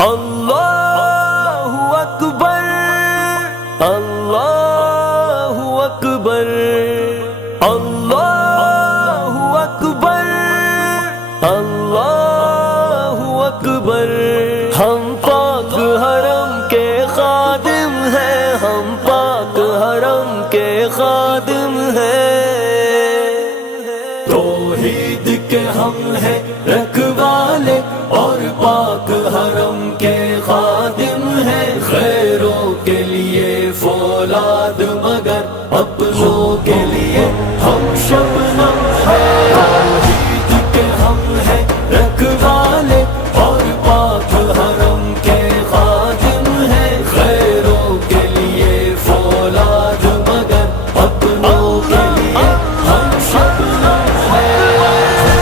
اللہ اکبر اللہ اکبر اللہ اکبر اللہ اکبر۔ ہم پاک حرم کے خادم ہیں، ہم پاک حرم کے خادم ہیں، توحید کے ہم ہیں رکھوالے اور پاک حرم کے خادم ہیں۔ غیروں کے لیے فولاد مگر اپنوں کے لیے ہم شبنم ہیں۔ توحید کے ہم ہیں رکھوالے اور پاک حرم کے خادم ہیں۔ غیروں کے لیے فولاد مگر اپنوں کے لیے ہم شبنم ہیں۔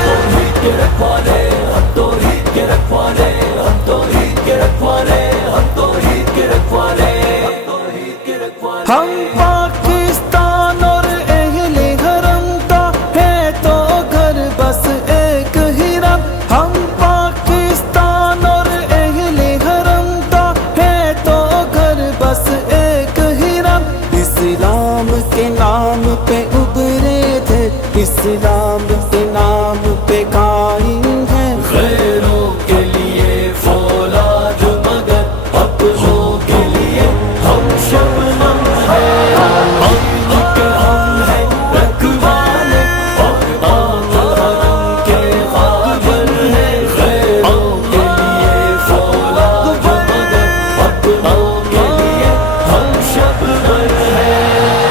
توحید کے رکھوالے، ہم توحید کے رکھوالے، ہم توحید کے رکھوالے، ہم توحید کے رکھوالے، ہم توحید کے رکھوالے۔ ہم پاکستان اور اہل حرم کا ہے تو گھر بس ایک ہی رب۔ ہم پاکستان اور اہل حرم کا ہے تو گھر بس ایک ہی رب۔ اسلام کے نام پہ ابھرے تھے، اسلام کے نام پہ قائم ہیں۔ غیروں کے لیے فولاد مگر اپنوں کے لیے ہم شبنم ہیں۔ توحید کے ہم ہیں رکھوالے اور پاک حرم کے خادم ہیں۔ غیروں کے لیے فولاد مگر اپنوں کے لیے ہم شبنم ہیں۔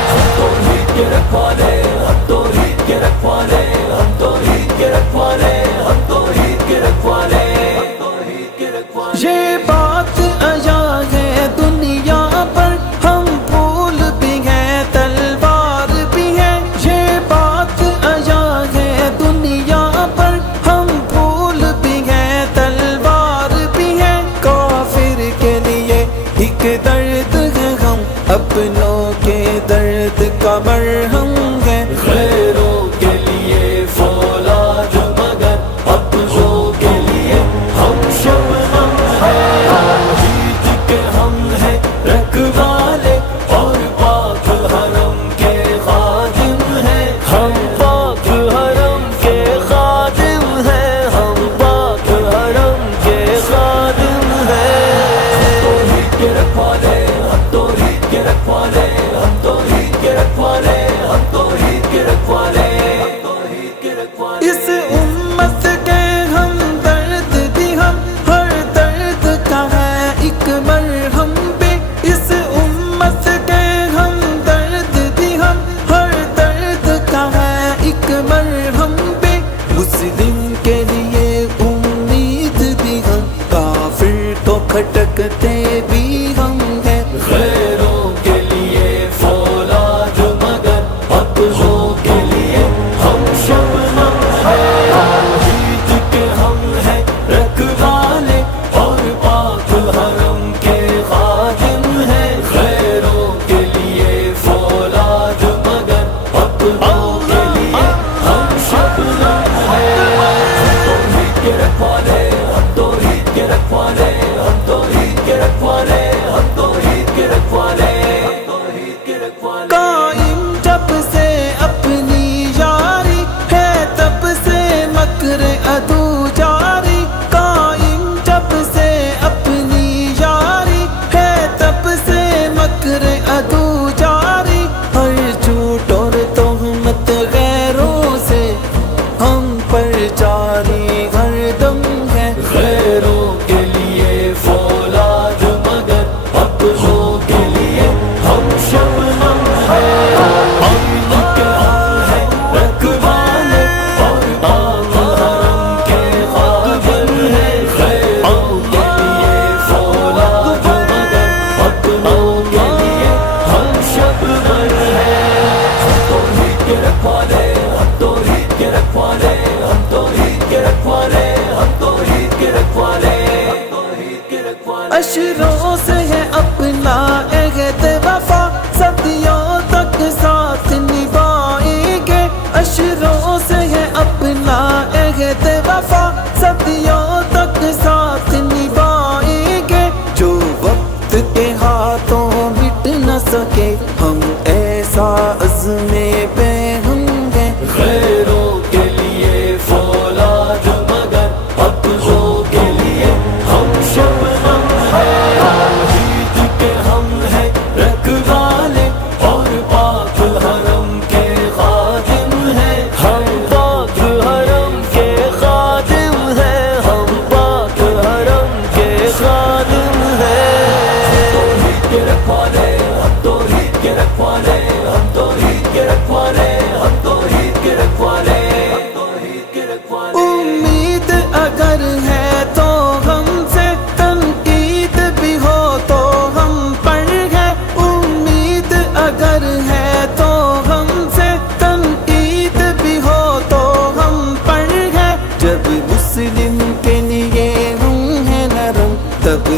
ہم توحید کے رکھوالے، ہم توحید کے رکھوالے، ہم توحید کے رکھوالے، ہم توحید کے رکھوالے، ہم توحید کے رکھوالے۔ یہ بات عجا ہے دنیا پر، ہم پھول بھی ہیں تلوار بھی ہیں۔ یہ بات عجا ہے دنیا پر، ہم پھول بھی ہیں تلوار بھی ہیں۔ کافر کے لیے ایک درد ہے، ہم اپنوں کے درد کا مرہم ہے۔ غیروں کے لیے فولاد مگر اپنوں کے لیے ہم شبنم ہیں۔ توحید کے ہم ہیں رکھوالے اور پاک حرم کے خادم ہیں۔ ہم پاک حرم کے خادم ہیں، ہم پاک حرم کے خادم ہیں۔ توحید کے رکھوالے، ہم توحید کے رکھوالے، ہم توحید کے رکھوالے، ہم توحید کے رکھوالے، ہم توحید کے رکھوالے۔ اس امت کے ہم درد بھی، ہم ہر درد کا ہے ایک مرہم بھی۔ اس امت کے ہم درد بھی، ہم ہر درد کا ہے ایک مرہم بھی۔ مسلم کے لیے امید بھی ہم، کافر کو کھٹکتے بھی ہم ہیں۔ غیروں کے لیے فولاد مگر اپنوں کے لیے ہم شبنم ہیں۔ توحید کے ہم ہیں رکھوالے اور پاک حرم کے خادم ہیں۔ غیروں کے لیے فولاد مگر اپنوں کے لیے ہم شبنم ہیں۔ توحید کے رکھوالے، ہم توحید کے رکھوالے، ہم توحید کے رکھوالے، ہم توحید کے رکھوالے، ہم توحید کے رکھوالے۔ قائم جب سے اپنی یاری ہے تب سے مکر عدو جاری۔ قائم جب سے اپنی یاری ہے تب سے مکر عدو جاری۔ ہر جھوٹ اور تہمت غیروں سے ہم پر جاری ہر دم ہے۔ غیروں کے لیے فولاد مگر اپنوں کے لیے ہم شبنم ہیں۔ توحید کے ہم ہیں رکھوالے اور پاک حرم کے خادم ہیں۔ غیروں کے لیے فولاد مگر اپنوں کے لیے ہم شبنم ہیں۔ ہم توحید کے رکھوالے، ہم توحید کے رکھوالے، ہم توحید کے رکھوالے، ہم توحید کے رکھوالے، ہم توحید کے رکھوالے۔ اشروں سے ہے اپنا عہد وفا، صدیوں تک ساتھ نبھائیں گے۔ اشروں سے ہے اپنا عہد وفا، صدیوں تک ساتھ نبھائیں اگر ہے تو ہم سے تنقید بھی ہو تو ہم پر ہے امید، اگر ہے تو ہم سے تنقید بھی ہو تو ہم پر ہے، جب مسلم کے لیے ہم ہیں نرم تب